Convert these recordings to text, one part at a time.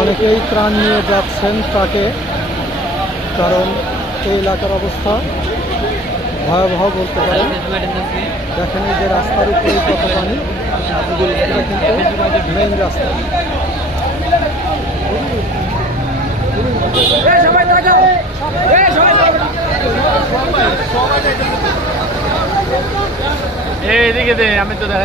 অনেকেই ত্রাণ নিয়ে যাচ্ছেন তাকে, কারণ এই এলাকার অবস্থা ভয়াবহ বলতে পারেন। দেখেন যে রাস্তার উপরে কত পানি মেইন রাস্তা। এইদিকে দে, আমি তো দেখা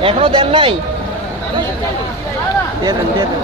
এখনো দেন নাই দিয়ে দেন দিয়ে দেন